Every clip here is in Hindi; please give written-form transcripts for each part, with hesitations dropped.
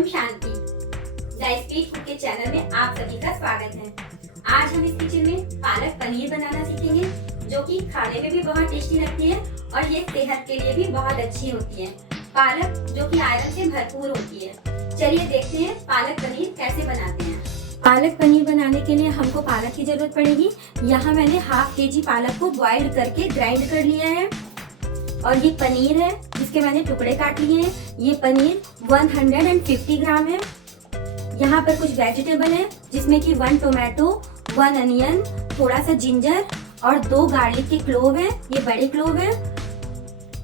ओम शांति। स्पीड कुक के चैनल में आप सभी का स्वागत है। आज हम इस किचन में पालक पनीर बनाना सीखेंगे, जो कि खाने में भी बहुत टेस्टी लगती है और ये सेहत के लिए भी बहुत अच्छी होती है। पालक जो कि आयरन से भरपूर होती है। चलिए देखते हैं पालक पनीर कैसे बनाते हैं। पालक पनीर बनाने के लिए हमको पालक की जरूरत पड़ेगी। यहाँ मैंने हाफ केजी पालक को बॉइल करके ग्राइंड कर लिया है और ये पनीर है जिसके मैंने टुकड़े काट लिए हैं। ये पनीर 150 ग्राम है। यहाँ पर कुछ वेजिटेबल है जिसमें कि 1 टोमेटो, 1 अनियन, थोड़ा सा जिंजर और 2 गार्लिक के क्लोव है, ये बड़े क्लोव है,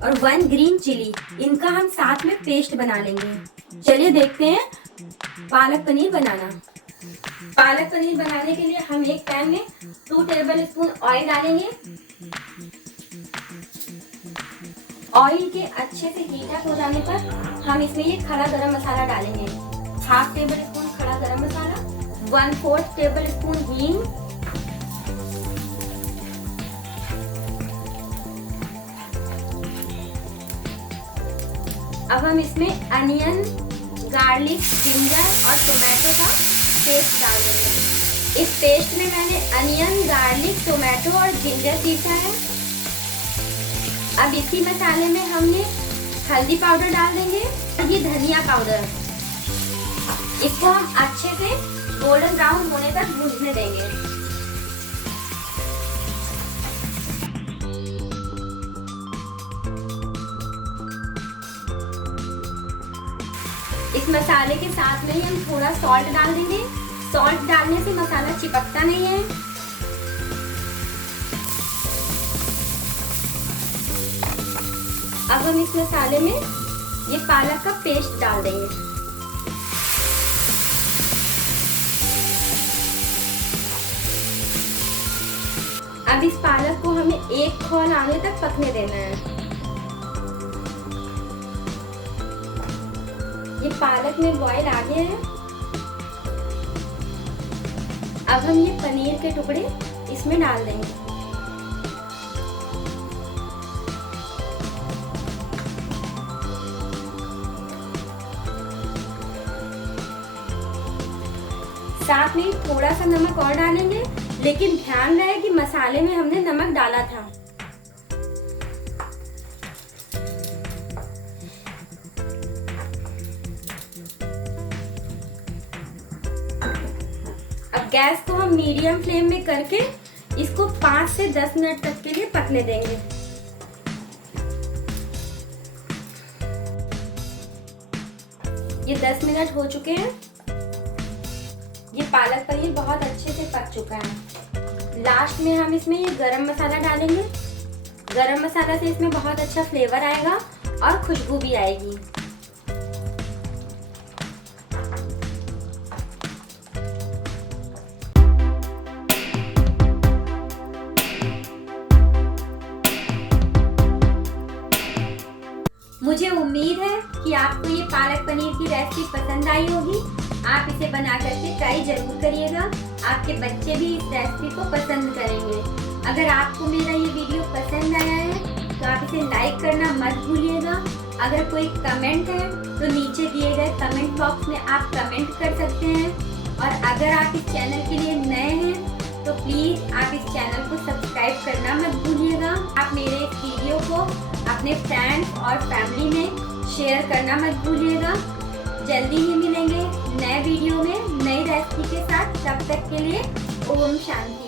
और 1 ग्रीन चिली। इनका हम साथ में पेस्ट बना लेंगे। चलिए देखते हैं पालक पनीर बनाना। पालक पनीर बनाने के लिए हम एक पैन में 2 टेबल स्पून ऑयल डालेंगे। ऑयल के अच्छे से हीट अप हो जाने पर हम इसमें ये खड़ा गरम मसाला डालेंगे। हाफ टेबल स्पून खड़ा गरम मसाला, 1/4 टेबल स्पून हींग, अब हम इसमें अनियन, गार्लिक, जिंजर और टोमेटो का पेस्ट डाल देंगे। इस पेस्ट में मैंने अनियन, गार्लिक, टोमेटो और जिंजर पीसा है। अब इसी मसाले में हमने हल्दी पाउडर डाल देंगे और ये धनिया पाउडर। इसको हम अच्छे से गोल्डन ब्राउन होने तक भूनने देंगे। इस मसाले के साथ में ही हम थोड़ा सॉल्ट डाल देंगे। सॉल्ट डालने से मसाला चिपकता नहीं है। अब हम इस मसाले में ये पालक का पेस्ट डाल देंगे। अब इस पालक को हमें एक खौल आने तक पकने देना है। ये पालक में बॉईल आ गया है। अब हम ये पनीर के टुकड़े इसमें डाल देंगे। साथ में थोड़ा सा नमक और डालेंगे, लेकिन ध्यान रहे कि मसाले में हमने नमक डाला था। अब गैस को हम मीडियम फ्लेम में करके इसको 5 से 10 मिनट तक के लिए पकने देंगे। ये 10 मिनट हो चुके हैं। ये पालक पनीर बहुत अच्छे से पक चुका है। लास्ट में हम इसमें ये गरम मसाला डालेंगे। गरम मसाला से इसमें बहुत अच्छा फ्लेवर आएगा और खुशबू भी आएगी। मुझे उम्मीद है कि आपको ये पालक पनीर की रेसिपी पसंद आई होगी। आप इसे बना करके ट्राई जरूर करिएगा। आपके बच्चे भी इस रेसिपी को पसंद करेंगे। अगर आपको मेरा ये वीडियो पसंद आया है तो आप इसे लाइक करना मत भूलिएगा। अगर कोई कमेंट है तो नीचे दिए गए कमेंट बॉक्स में आप कमेंट कर सकते हैं। और अगर आप इस चैनल के लिए नए हैं तो प्लीज़ आप इस चैनल को सब्सक्राइब करना मत भूलिएगा। आप मेरे इस वीडियो को अपने फ्रेंड्स और फैमिली में शेयर करना मत भूलिएगा। जल्दी ही मिलेंगे नए वीडियो में नई रेसिपी के साथ। तब तक के लिए ओम शांति।